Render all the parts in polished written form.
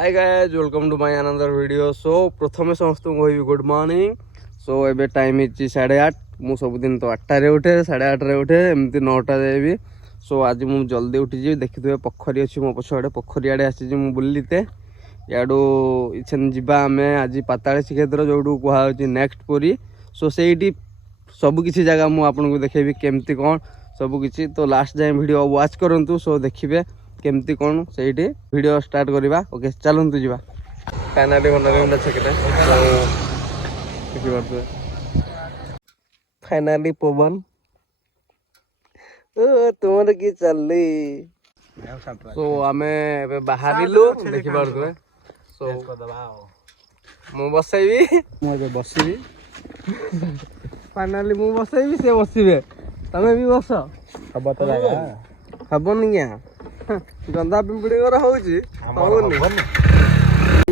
Hi guys welcome to my another video. So प्रथम समस्त को गुड मॉर्निंग। सो एबे टाइम इज 8:30। मु सबुदिन तो 8टारे उठे 8:30 उठे एमती 9टा जाए। सो आज मु जल्दी उठी देखिए पोखरी अच्छी मो पछाड़े पोखरी आड़े आसी मु बुलते याडू इछन जीवा आम आज पाताली श्रीक्षेत्र जो कहुच्छी नेक्स्ट पुरी। सो से सबकि जगह मुझे देखेबी केमती कौन सबकि तो लास्ट जाए वीडियो वाच करूँ। सो देखिए केमती कौन से वीडियो स्टार्ट करवा। ओके चलतु जी फाइनाली मन छेकटे देखिए फाइनाली पवन तुम कि चलली। सो आम बाहर देखिए सो मु बसैबी बसबी फाइनाली मु बसैबी से बसबे तमें भी बस हम तो हबनी क्या गंदा पिंपड़ी होनी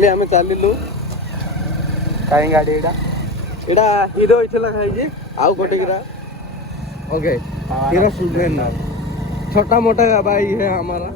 आम चलू कहीं गाड़ी यहाँ हीरो इला खाई आउ गोटे गिरा। ओके हीरो स्प्लेंडर छोटा मोटा बाइक है हमारा।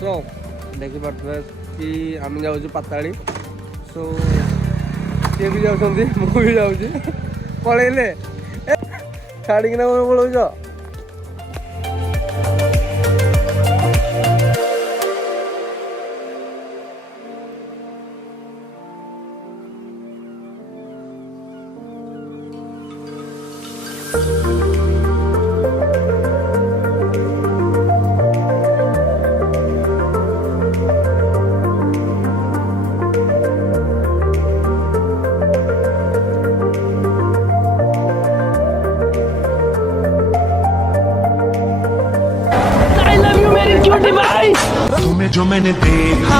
सो देखिपे कि आम जाऊँ पाताली। सो सी भी जाऊँगी मुझे जाऊँगी पलैले छाड़िकिना पलौच। तुम्हें जो मैंने देखा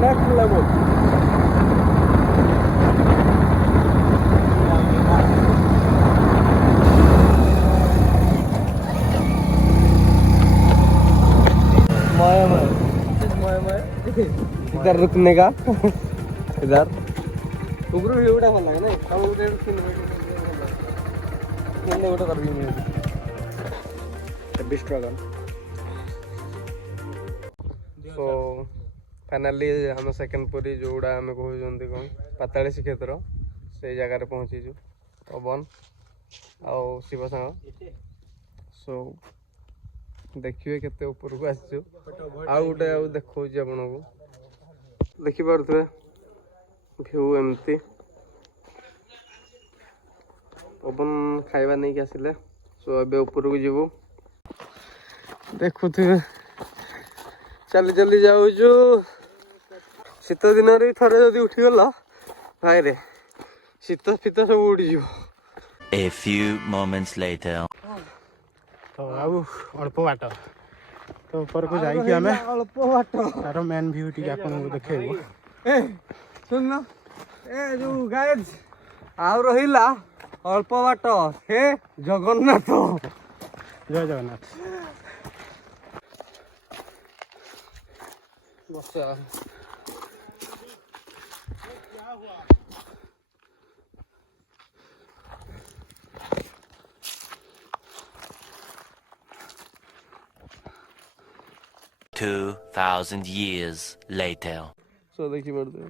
नेक्स्ट लेवल इधर रुकने का इधर उग्र वीडियो भल लगे ना स्ट्रगल। सो फाइनाली आम सेकेंड पुरी जोड़ा आम कहते कौन पाताली श्रीक्षेत्र से जगार पहुँचीचु पवन आउ शिव सांग। सो देखिए केते ऊपर को आसचु आउ गोटे देखो आपन को देखिपे भ्यू एमती पवन खाଇବା नहीं आसिले। सो ए ऊपर को जीवु देखुथे चली चली जाऊँ। शीत दिन थे जदि उठीगला भाई रे शीत फीत सब उड़ीज A few moments later. तो आउ अल्प बाट तो ऊपर को जाइए आम अल्प बाट तार मेन भ्यू टी आपको देखेबू सुन ए जो गाइज आउ रहिला अल्प बाट हे जगन्नाथ जय जगन्नाथ बसा 2,000 years later. सो देखी पड़ते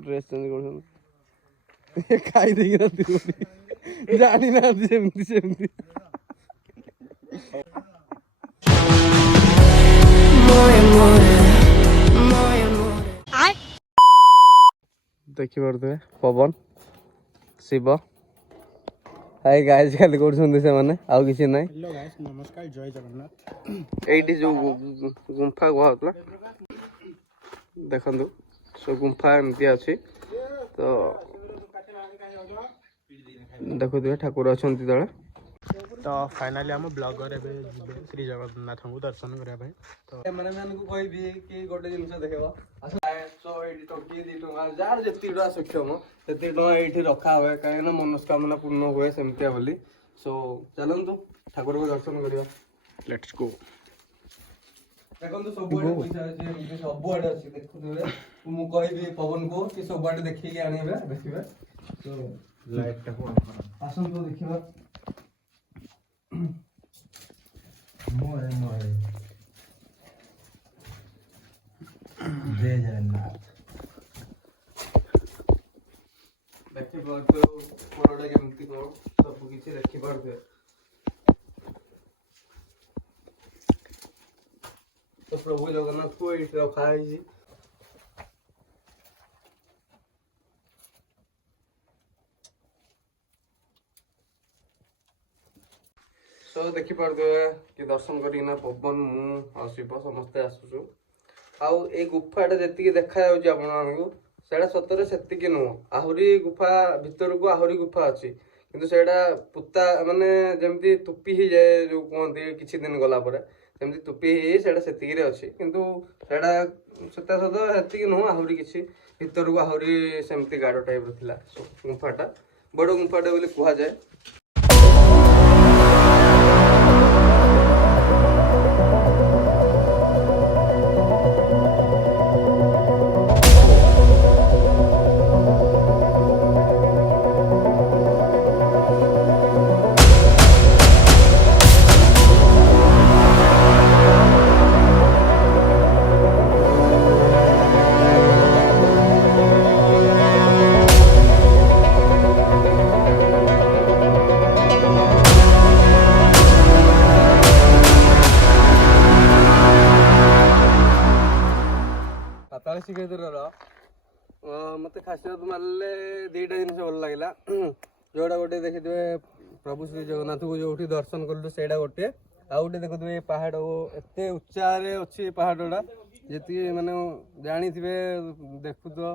ड्रेस चेंज कर खाई देगी रात जानी ना सेमती सेमती देखी पड़ते पवन शिव हाय गाइस खाली करछन से माने आउ किसी नाही हेलो गाइस नमस्कार जय जगन्नाथ एठी जो गुंफा गुहातला देखंदु सो गुंफा एमती अछि तो देखो ठाकुर अछंती तळे तो फाइनली हम ब्लॉगर एबे जिबे श्री जगन्नाथ को दर्शन करिया भाई तो माने मान को कहबी कि गोटे जिंस देखबा अच्छा 100 टकी 2 टका जार जतिडा सक्षम सेति टका एठी रखा होय काहे ना मनस्कामना पूर्ण होय सेमतिया बोली सो चलंतु ठाकुर को दर्शन करिया लेट्स गो देखंतु सब आडे पैसा अछि सब आडे अछि देखुथबे मु कहबी पवन को कि सब आडे देखि के आनिबे देखिबे तो लाइट टा को आसन तो देखिबा मोरे मोरे जय जगन्नाथ देखि पारतो कोडा केमती को सब किछि देखि पारते तो प्रभु जगन्नाथ को एठी रखा है सो देखि पारते कि दर्शन करिना पवन मु शिव समस्ते आसुछु आउ ए गुफाटा जेतिकी देखा जाउची आपण मानकु सेडा सतरे सेतिकी नु आहुरी गुफा भितर को आहुरी गुफा अछि किंतु सेडा पुत्ता माने जेमती तुपी ही जाय जो कोंती किछि दिन गला परे जेमती तुपी ही सेडा सेतिकी रे अछि किंतु सेडा सता सत सेतिकी नु आहुरी किछि भितर को आहुरी सेमती गाडो टाइप रो थिला गुफाटा बडो गुफाटा बोली कुहा जाय मत खासियत मारे दीटा जिन भल लगे जोड़ा गोटे देखिए प्रभु श्री जगन्नाथ को जो दर्शन कलु से गोटे आउ गोटे देखुए पहाड़ एत उच्चा अच्छी पहाड़ा जी माने जानी थे देखु तो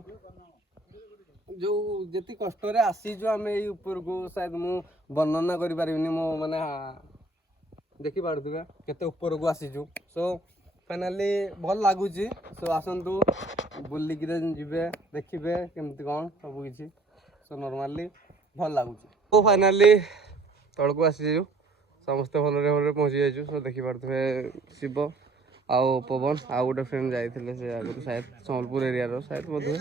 जो जी कष्ट आसीचु आम यूपर को शायद मु वर्णना करि मो माने देखी पार्थ्वे केते ऊपर को आसीचु सो फाइनाली भल लगुच सो आसतु बुलिक जी देखिए केमती कौन सब किसी सो नॉर्मली भल लगुच तो फाइनाली तल को आसीचु समस्ते भलरे भलरे पहुँची जाइए सो देखी पार्थ्वे शिव आउ पवन आउ गोटे फ्रेंड जाते से आगुरी शायद संबलपुर एरिया शायद बोधे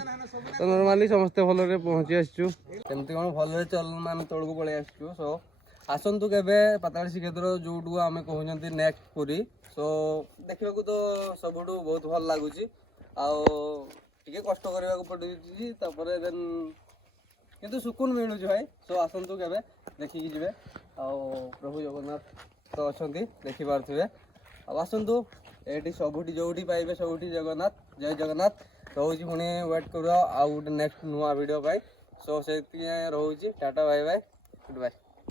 तो नॉर्मली समस्ते भलरे पहुँची आसचु केमती कौन भलरे चल आम तल को पलि आसचु सो आसतु केबे पाताल श्रीक्षेत्र जो आम कहते नेक्स्ट पुरी सो देखा तो सब बहुत भल लगुच आगे कष्ट करने पड़े देन किंतु सुकून मिलूँ भाई सो आसतु केबे देखिकी जी प्रभु जगन्नाथ तो अच्छा देखी पारे आसतु ये सबुठी जो पाइबे सबुठी जगन्नाथ जय जगन्नाथ रोज पुणी वेट कर आउ गोटे नेक्स्ट नुआ वीडियो सो से रोचे टाटा बाय बाय गुड बाय।